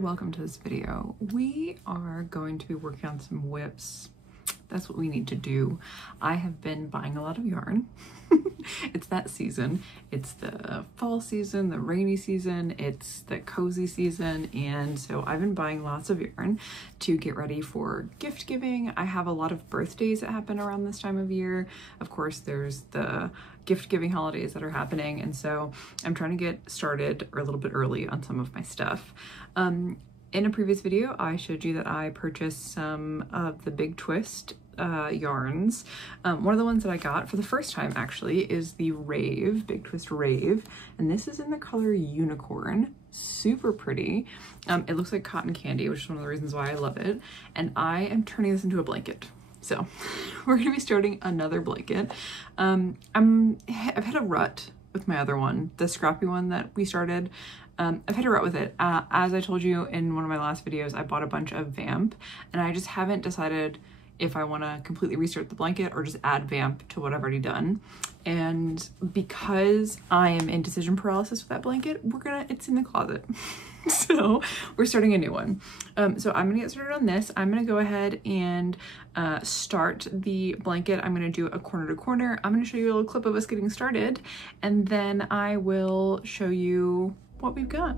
welcome to this video. We are going to be working on some WIPs. That's what we need to do. I have been buying a lot of yarn. It's that season. It's the fall season, the rainy season, it's the cozy season, and so I've been buying lots of yarn to get ready for gift giving. I have a lot of birthdays that happen around this time of year. Of course, there's the gift giving holidays that are happening, and so I'm trying to get started a little bit early on some of my stuff. In a previous video, I showed you that I purchased some of the Big Twist yarns. One of the ones that I got for the first time actually is the Rave, Big Twist Rave, and this is in the color Unicorn. Super pretty. It looks like cotton candy, which is one of the reasons why I love it, and I am turning this into a blanket. So we're going to be starting another blanket. I've had a rut with my other one, the scrappy one that we started. I've had a rut with it. As I told you in one of my last videos, I bought a bunch of Vamp, and I just haven't decided if I want to completely restart the blanket or just add Vamp to what I've already done. And because I am in decision paralysis with that blanket, it's in the closet. So we're starting a new one. So I'm gonna get started on this. I'm gonna go ahead and start the blanket. I'm gonna do a corner to corner. I'm gonna show you a little clip of us getting started, and then I will show you what we've got.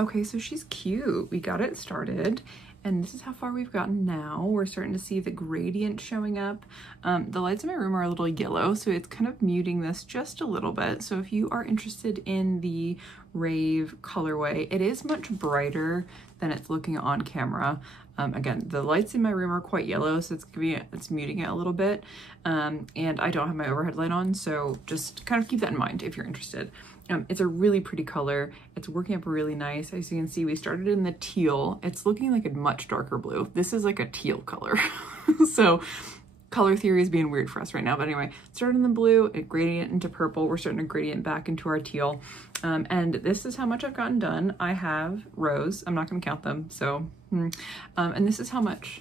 Okay, so she's cute. We got it started, and this is how far we've gotten now. We're starting to see the gradient showing up. The lights in my room are a little yellow, so it's kind of muting this just a little bit. So if you are interested in the Rave colorway, it is much brighter than it's looking on camera. Again, the lights in my room are quite yellow, so it's muting it a little bit. And I don't have my overhead light on, so just kind of keep that in mind if you're interested. It's a really pretty color. It's working up really nice. As you can see, we started in the teal. It's looking like a much darker blue. This is like a teal color. So color theory is being weird for us right now. But anyway, started in the blue, it gradient into purple. We're starting to gradient back into our teal. And this is how much I've gotten done. I have rows. I'm not going to count them. So, and this is how much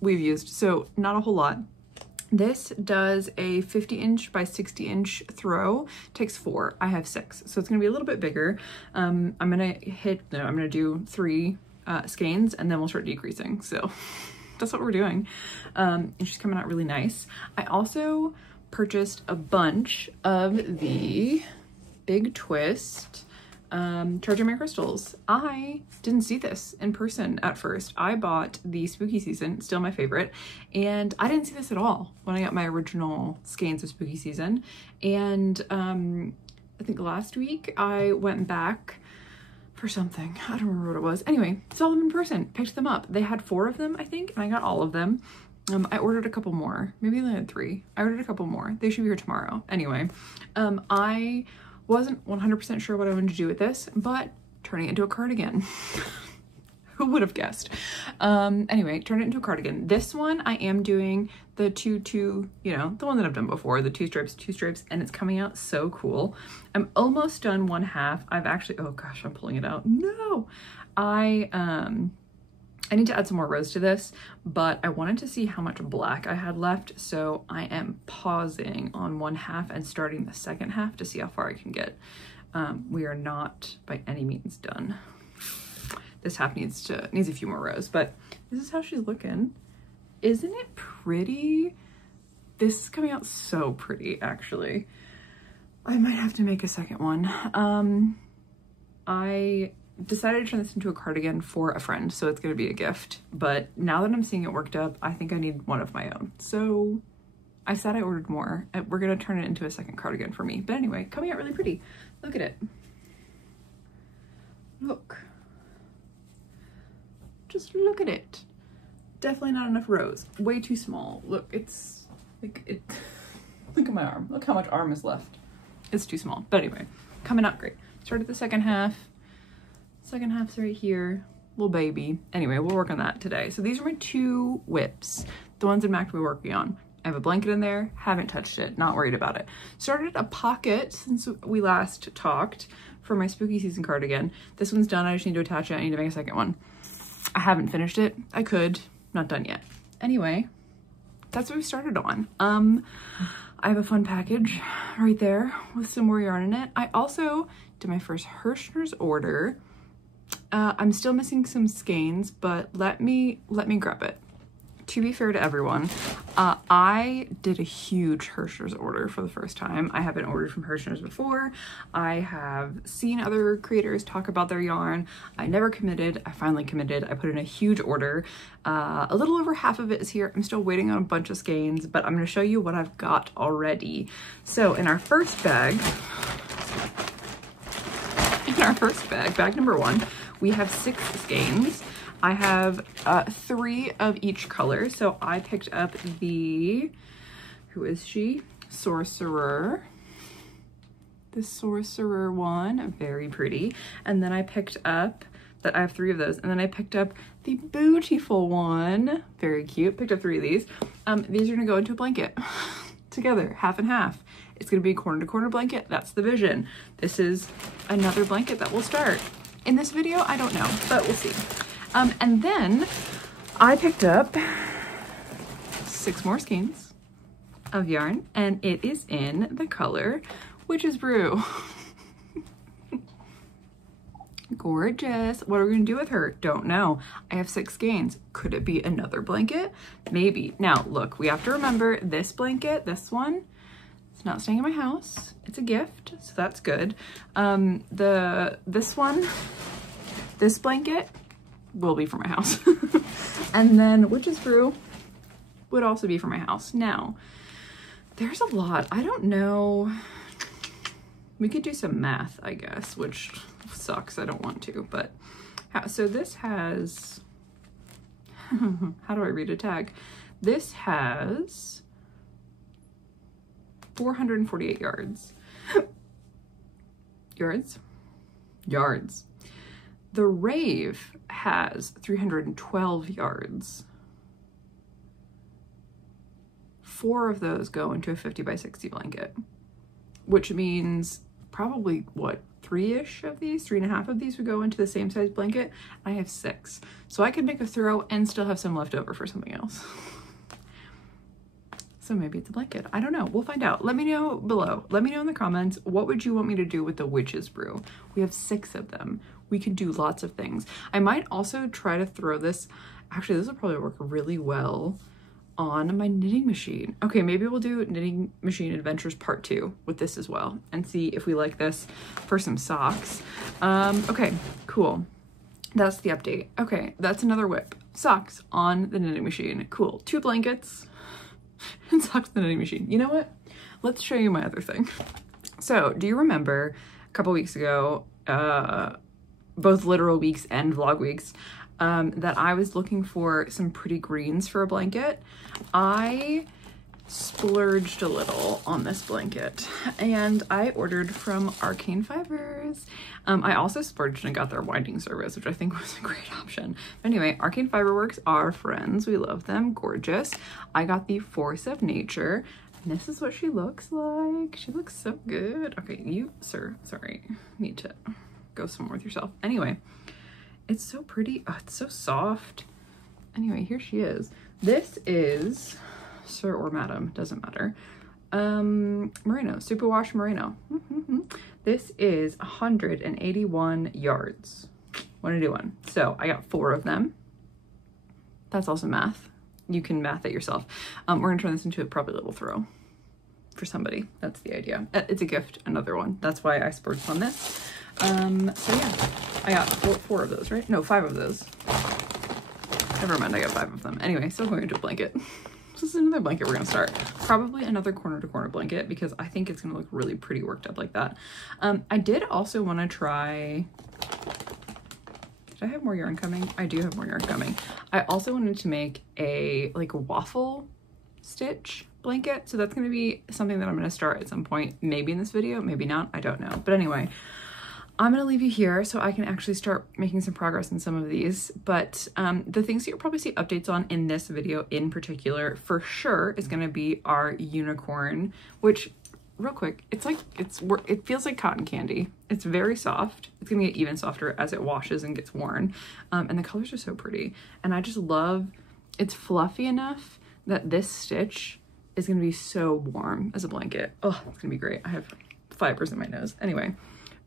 we've used. So not a whole lot. This does a 50-inch by 60-inch throw, takes 4. I have 6, so it's gonna be a little bit bigger. I'm gonna do 3 skeins, and then we'll start decreasing. So that's what we're doing. And she's coming out really nice. I also purchased a bunch of the Big Twist Charging My Crystals. I didn't see this in person at first. I bought the Spooky Season, still my favorite, and I didn't see this at all when I got my original skeins of Spooky Season. And I think last week I went back for something. I don't remember what it was. Anyway, saw them in person, picked them up. They had 4 of them, I think, and I got all of them. I ordered a couple more. Maybe they had 3. I ordered a couple more. They should be here tomorrow. Anyway, I wasn't 100% sure what I wanted to do with this, but turning it into a cardigan. Who would have guessed? Anyway, turn it into a cardigan. This one I am doing the two, you know, the one that I've done before, the 2 stripes, and it's coming out so cool. I'm almost done 1/2. I've actually, oh gosh, I'm pulling it out. No, I need to add some more rows to this, but I wanted to see how much black I had left, so I am pausing on 1/2 and starting the second half to see how far I can get. We are not by any means done. This half needs a few more rows, but this is how she's looking. Isn't it pretty? This is coming out so pretty, actually. I might have to make a second one. I decided to turn this into a cardigan for a friend, so it's gonna be a gift. But now that I'm seeing it worked up, I think I need one of my own. So I said I ordered more. We're gonna turn it into a second cardigan for me. But anyway, coming out really pretty. Look at it. Look. Just look at it. Definitely not enough rows. Way too small. Look, it's like it. Look at my arm. Look how much arm is left. It's too small. But anyway, coming out great. Started the second half. second half's right here. Little baby. Anyway, we'll work on that today. So these are my 2 WIPs, the ones in Mac we're working on. I have a blanket in there, haven't touched it, not worried about it. Started a pocket since we last talked for my spooky season cardigan. This one's done, I just need to attach it. I need to make a second one. I haven't finished it. I could, not done yet. Anyway, that's what we started on. I have a fun package right there with some more yarn in it. I also did my first Hirschner's order. I'm still missing some skeins, but let me grab it. To be fair to everyone, I did a huge Hirschner's order for the first time. I haven't ordered from Hirschner's before. I have seen other creators talk about their yarn. I never committed. I finally committed. I put in a huge order. A little over half of it is here. I'm still waiting on a bunch of skeins, but I'm going to show you what I've got already. So in our first bag, bag number 1, we have 6 skeins. I have 3 of each color. So I picked up the, who is she? Sorcerer. The Sorcerer one, very pretty. And then I picked up, I have 3 of those. And then I picked up the Beautiful one, very cute. Picked up 3 of these. These are gonna go into a blanket together, half and half. It's gonna be a corner to corner blanket. That's the vision. This is another blanket that will start. In this video, I don't know, but we'll see. And then I picked up 6 more skeins of yarn, and it is in the color Witch's Brew. Gorgeous. What are we gonna do with her? Don't know. I have 6 skeins. Could it be another blanket? Maybe. Now, look, we have to remember this blanket, this one, it's not staying in my house. It's a gift, so that's good. This blanket will be for my house. And then Witch's Brew would also be for my house. Now, there's a lot. I don't know. We could do some math, I guess, which sucks. I don't want to, but so this has, how do I read a tag? This has 448 yards. Yards. The Rave has 312 yards. 4 of those go into a 50 by 60 blanket, which means probably, what, 3-ish of these, 3.5 of these would go into the same size blanket. I have 6. So I could make a throw and still have some left over for something else. So maybe it's a blanket. I don't know. We'll find out. Let me know below. Let me know in the comments. What would you want me to do with the Witch's Brew? We have 6 of them. We can do lots of things. I might also try to throw this. Actually, this will probably work really well on my knitting machine. Okay, maybe we'll do Knitting Machine Adventures Part 2 with this as well and see if we like this for some socks. Okay, cool. That's the update. Okay, that's another WIP. Socks on the knitting machine. Cool. 2 blankets and socks on the knitting machine. You know what? Let's show you my other thing. So, do you remember a couple weeks ago, both literal weeks and vlog weeks, that I was looking for some pretty greens for a blanket? I splurged a little on this blanket and I ordered from Arcane Fibers. I also splurged and got their winding service, which I think was a great option. But anyway, Arcane Fiberworks are friends. We love them. Gorgeous. I got the Force of Nature. And this is what she looks like. She looks so good. Okay, you, sir, sorry, need to go somewhere with yourself. Anyway, it's so pretty. Oh, it's so soft. Anyway, here she is. This is sir or madam, doesn't matter. Merino, superwash merino. This is 181 yards. What a new one. So I got 4 of them. That's also math. You can math it yourself. We're gonna turn this into a probably little throw for somebody. That's the idea. It's a gift, another one. That's why I splurged on this. So yeah, I got 4 of those, right? No, 5 of those. Never mind, I got 5 of them. Anyway, still going into a blanket. This is another blanket we're gonna start. Probably another corner to corner blanket because I think it's gonna look really pretty worked up like that. I did also wanna try, did I have more yarn coming? I do have more yarn coming. I also wanted to make a like waffle stitch blanket. So that's gonna be something that I'm gonna start at some point, maybe in this video, maybe not, I don't know. But anyway, I'm gonna leave you here so I can actually start making some progress in some of these. But the things that you'll probably see updates on in this video in particular, for sure, is gonna be our unicorn, which, real quick, it feels like cotton candy. It's very soft. It's gonna get even softer as it washes and gets worn. And the colors are so pretty. And I just love, it's fluffy enough that this stitch is gonna be so warm as a blanket. Oh, it's gonna be great. I have fibers in my nose. Anyway,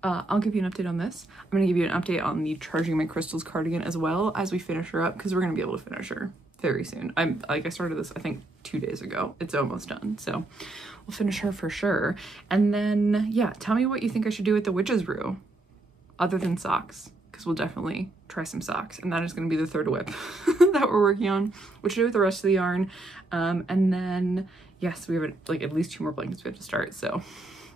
I'll give you an update on this. I'm gonna give you an update on the Charging My Crystals cardigan as well as we finish her up, because we're gonna be able to finish her very soon. I started this, I think, 2 days ago. It's almost done, so we'll finish her for sure. And then, yeah, tell me what you think I should do with the witch's brew, other than socks, because we'll definitely try some socks. And that is gonna be the third WIP that we're working on, what to do with the rest of the yarn. And then, yes, we have like at least 2 more blankets we have to start, so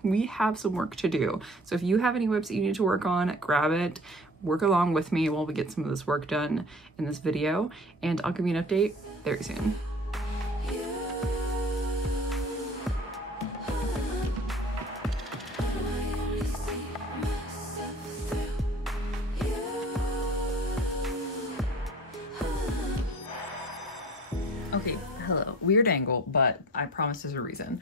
we have some work to do. So if you have any WIPs that you need to work on, grab it, work along with me while we get some of this work done in this video, and I'll give you an update very soon. Okay, hello. Weird angle, but I promise there's a reason.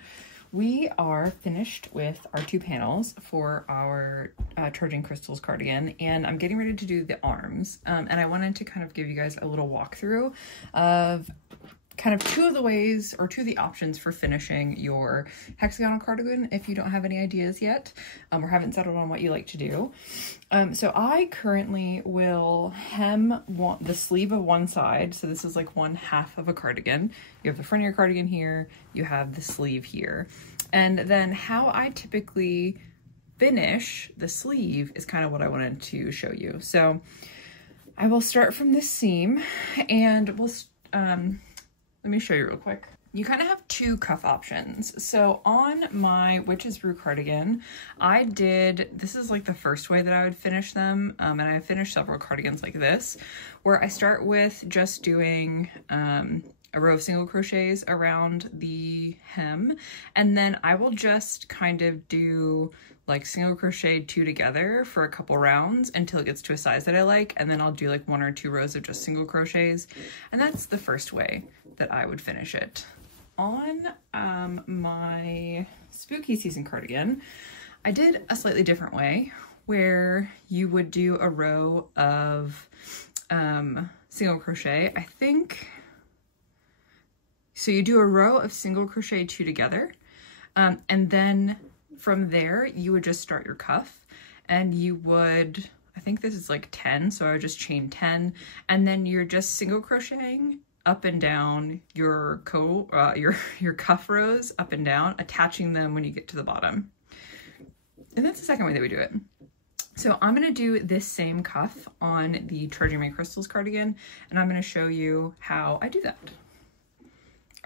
We are finished with our 2 panels for our Charging Crystals cardigan, and I'm getting ready to do the arms. And I wanted to kind of give you guys a little walkthrough of kind of 2 of the ways, or 2 of the options for finishing your hexagonal cardigan if you don't have any ideas yet, or haven't settled on what you like to do. So I currently will hem the sleeve of one side. So this is like 1/2 of a cardigan. You have the front of your cardigan here, you have the sleeve here. And then how I typically finish the sleeve is kind of what I wanted to show you. So I will start from this seam, and we'll, let me show you real quick. You kind of have 2 cuff options. So on my Witch's Brew cardigan, this is like the first way that I would finish them. And I finished several cardigans like this, where I start with just doing a row of single crochets around the hem. And then I will just kind of do like single crochet 2 together for a couple rounds until it gets to a size that I like. And then I'll do like 1 or 2 rows of just single crochets. And that's the first way that I would finish it. On my spooky season cardigan, I did a slightly different way, where you would do a row of single crochet, I think. So you do a row of single crochet 2 together, and then from there you would just start your cuff, and you would, I think this is like 10, so I would just chain 10, and then you're just single crocheting up and down your cuff rows up and down, attaching them when you get to the bottom. And that's the second way that we do it. So I'm gonna do this same cuff on the Charging My Crystals cardigan, and I'm gonna show you how I do that.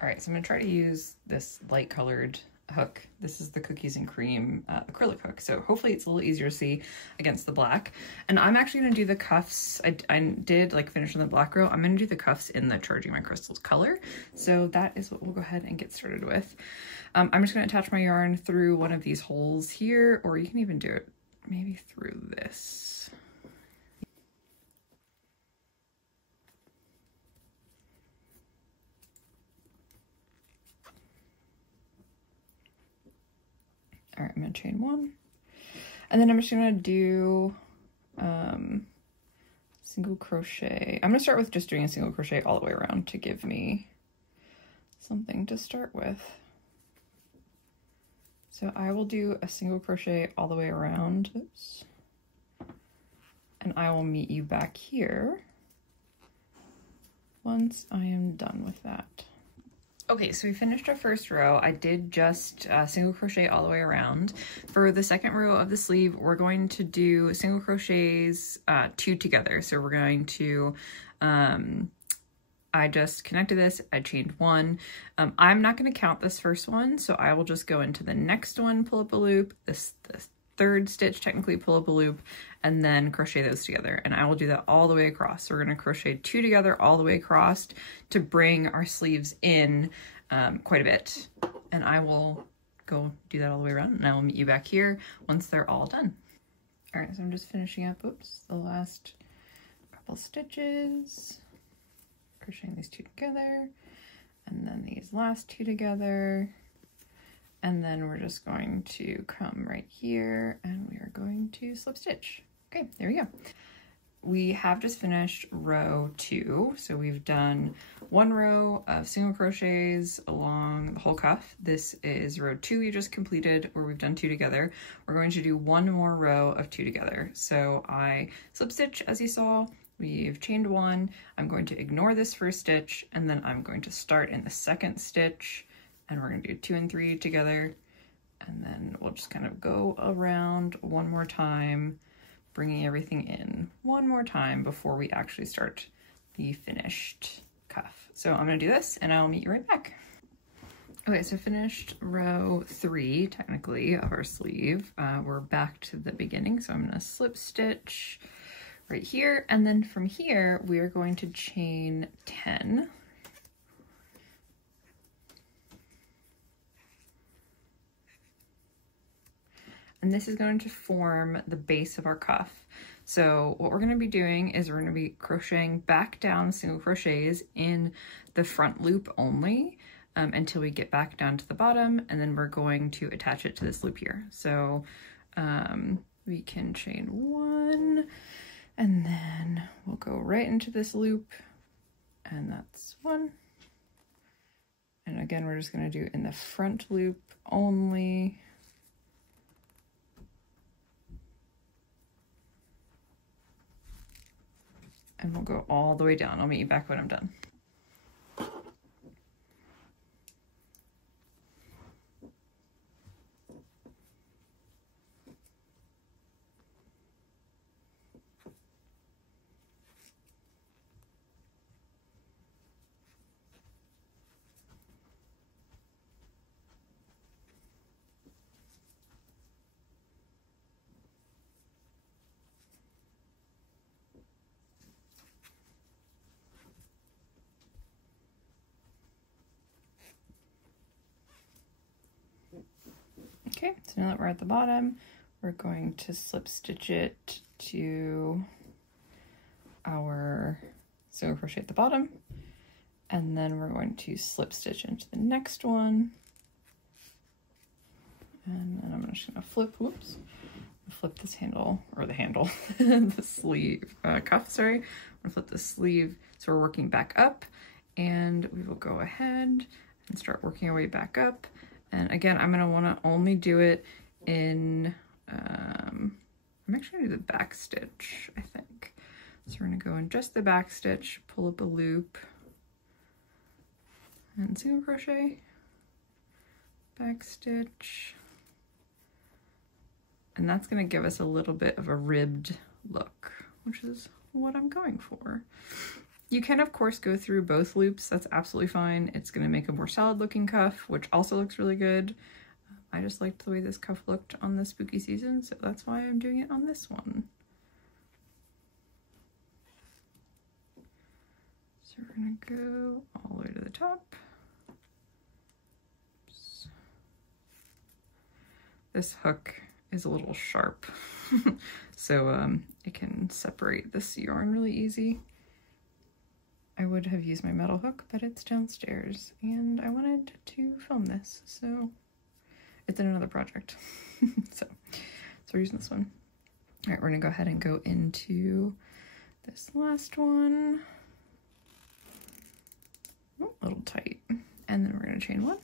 All right, so I'm gonna try to use this light colored hook. This is the Cookies and Cream acrylic hook, so hopefully it's a little easier to see against the black. And I'm actually gonna do the cuffs. I did like finish on the black row. I'm gonna do the cuffs in the Charging My Crystals color. So that is what we'll go ahead and get started with. I'm just gonna attach my yarn through one of these holes here, or you can even do it maybe through this. All right, I'm gonna chain 1, and then I'm just gonna do single crochet. I'm gonna start with just doing a single crochet all the way around to give me something to start with. So I will do a single crochet all the way around, oops, and I will meet you back here once I am done with that. Okay, so we finished our first row. I did just single crochet all the way around. For the second row of the sleeve, we're going to do single crochets 2 together. So we're going to, I just connected this, I chained 1. I'm not gonna count this first one, so I will just go into the next one, pull up a loop, this third stitch, technically pull up a loop, and then crochet those together. And I will do that all the way across. So we're gonna crochet 2 together all the way across to bring our sleeves in quite a bit. And I will go do that all the way around, and I will meet you back here once they're all done. All right, so I'm just finishing up, oops, the last couple stitches, crocheting these two together, and then these last two together. And then we're just going to come right here and we are going to slip stitch. Okay, there we go. We have just finished row 2. So we've done 1 row of single crochets along the whole cuff. This is row 2 we just completed, where we've done 2 together. We're going to do 1 more row of 2 together. So I slip stitch, as you saw, we've chained 1. I'm going to ignore this first stitch, and then I'm going to start in the second stitch, and we're going to do 2 and 3 together. And then we'll just kind of go around one more time, bringing everything in one more time before we actually start the finished cuff. So I'm gonna do this and I'll meet you right back. Okay, so finished row 3, technically, of our sleeve. We're back to the beginning, so I'm gonna slip stitch right here, and then from here, we are going to chain 10. And this is going to form the base of our cuff. So what we're going to be doing is we're going to be crocheting back down single crochets in the front loop only until we get back down to the bottom, and then we're going to attach it to this loop here. So we can chain 1, and then we'll go right into this loop, and that's 1. And again, we're just going to do in the front loop only. And we'll go all the way down. I'll meet you back when I'm done. Okay, so now that we're at the bottom, we're going to slip stitch it to our single crochet at the bottom, and then we're going to slip stitch into the next one, and then I'm just gonna flip, whoops, flip this handle, or the handle, the sleeve, cuff, sorry. I'm gonna flip the sleeve, so we're working back up, and we will go ahead and start working our way back up. And again, I'm gonna wanna only do it in, I'm actually gonna do the back stitch, I think. So we're gonna go in just the back stitch, pull up a loop, and single crochet, back stitch. And that's gonna give us a little bit of a ribbed look, which is what I'm going for. You can, of course, go through both loops. That's absolutely fine. It's going to make a more solid looking cuff, which also looks really good. I just liked the way this cuff looked on the spooky season, so that's why I'm doing it on this one. So we're going to go all the way to the top. Oops. This hook is a little sharp, so it can separate this yarn really easy. I would have used my metal hook, but it's downstairs and I wanted to film this, so it's in another project. so we're using this one. All right, we're gonna go ahead and go into this last one. Oh, a little tight. And then we're gonna chain 1.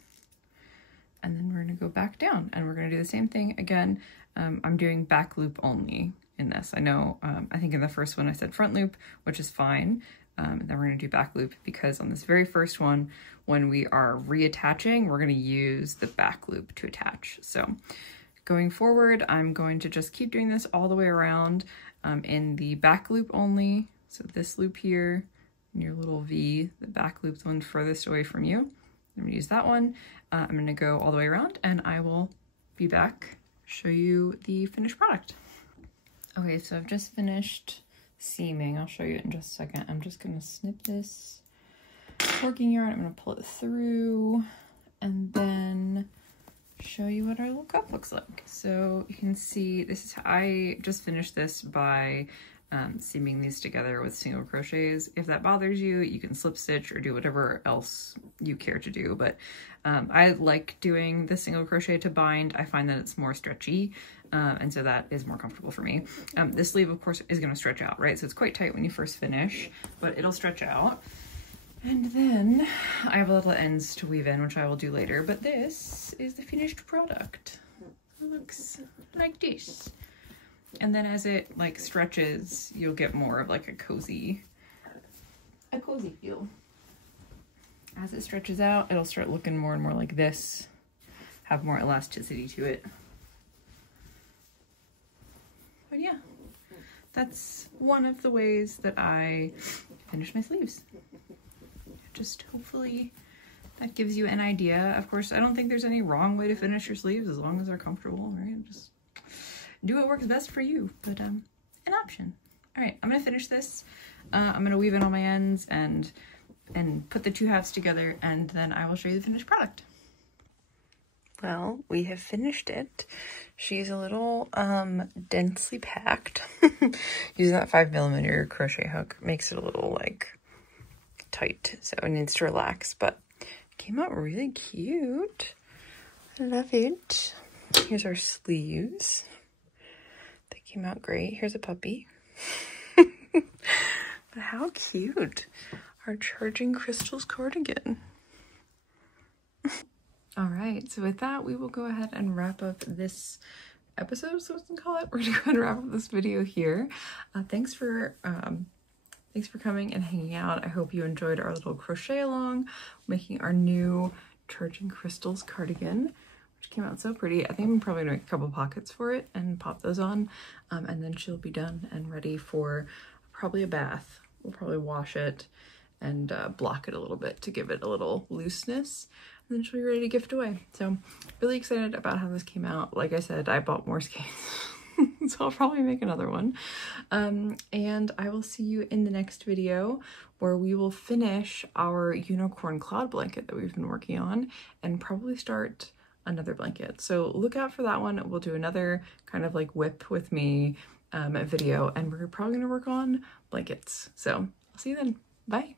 And then we're gonna go back down and we're gonna do the same thing again. I'm doing back loop only in this. I know, I think in the first one I said front loop, which is fine. And then we're going to do back loop because on this very first one, when we are reattaching, we're going to use the back loop to attach. So going forward, I'm going to just keep doing this all the way around in the back loop only. So this loop here, and your little V, the back loop, the one furthest away from you. I'm going to use that one. I'm going to go all the way around and I will be back, show you the finished product. Okay, so I've just finished seaming. I'll show you in just a second. I'm just going to snip this working yarn. I'm going to pull it through, and then show you what our little cup looks like. So you can see this is how I just finished this by seaming these together with single crochets. If that bothers you, you can slip stitch or do whatever else you care to do, but I like doing the single crochet to bind. I find that it's more stretchy, and so that is more comfortable for me. This sleeve, of course, is going to stretch out, right? So it's quite tight when you first finish, but it'll stretch out. And then I have little ends to weave in, which I will do later, but this is the finished product. It looks like this. And then as it like stretches, you'll get more of like a cozy feel. As it stretches out, it'll start looking more and more like this, have more elasticity to it. But yeah, that's one of the ways that I finish my sleeves. Just hopefully that gives you an idea. Of course, I don't think there's any wrong way to finish your sleeves as long as they're comfortable, right? Just do what works best for you, but an option. All right, I'm gonna finish this. I'm gonna weave in all my ends and put the two halves together, and then I will show you the finished product. Well, we have finished it. She's a little densely packed. Using that 5mm crochet hook makes it a little like tight, so it needs to relax, but it came out really cute. I love it. Here's our sleeves. They came out great. Here's a puppy. But how cute. Our Charging Crystals cardigan. All right, so with that, we will go ahead and wrap up this episode, so we can call it. We're gonna go ahead and wrap up this video here. Thanks for coming and hanging out. I hope you enjoyed our little crochet along, making our new Charging Crystals cardigan, which came out so pretty. I think I'm probably gonna make a couple pockets for it and pop those on, and then she'll be done and ready for probably a bath. We'll probably wash it and block it a little bit to give it a little looseness, and then she'll be ready to gift away. So really excited about how this came out. Like I said, I bought more skates. So I'll probably make another one. And I will see you in the next video where we will finish our unicorn cloud blanket that we've been working on and probably start another blanket. So look out for that one. We'll do another kind of like WIP with me video, and we're probably gonna work on blankets. So I'll see you then. Bye.